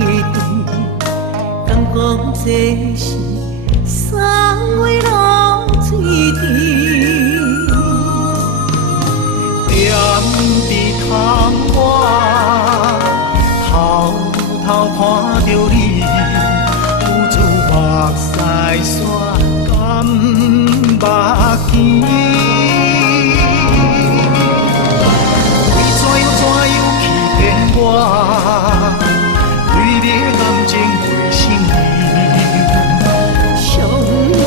甜，敢讲这是三月露水甜。踮伫窗外，偷偷看着你，有自目屎线甘目镜。对你的感情袂心意，伤我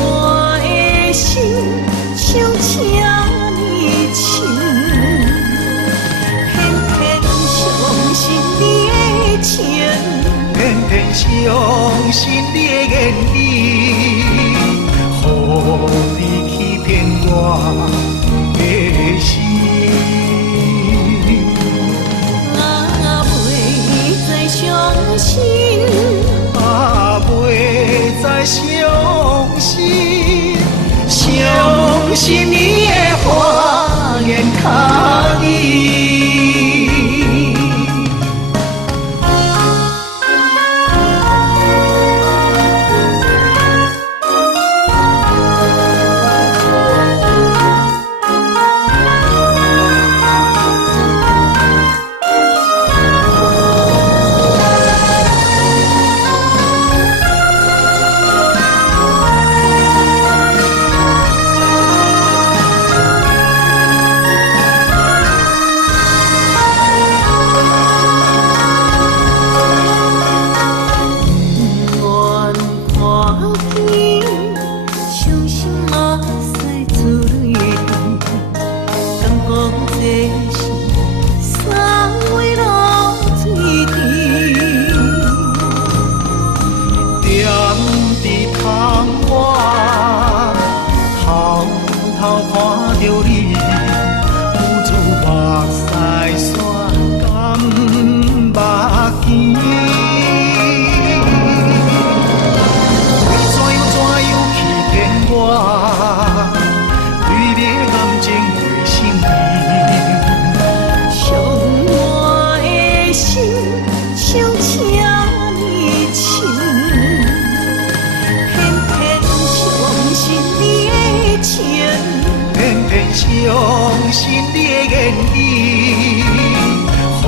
的心，想请你亲，偏偏相信你的情，偏偏相信你的言语，予你欺骗我的心。相信啊，袂再相信，相信你的花言巧语。看着你，有自目屎线甘目镜，你怎样欺骗我？对你的感情袂心意，伤我的心，想请你亲，偏偏相信你的情。偏偏相信你的言语，予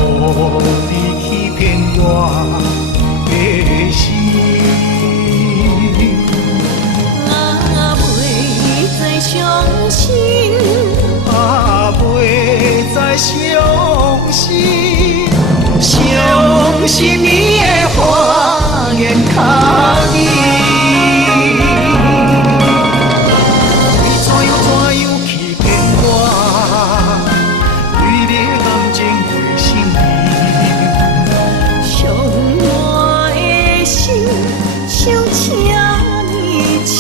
你欺骗我的心。袂再相信，袂再相信，相信你的花言巧语。想请你亲，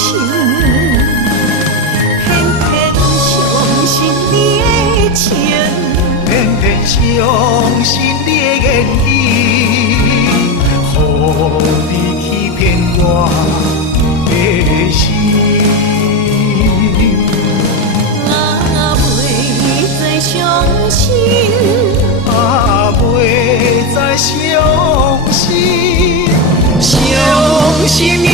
偏偏相信你的情，偏偏相信你的言语，予你欺骗我的心。袂再相信，袂再相信。相信。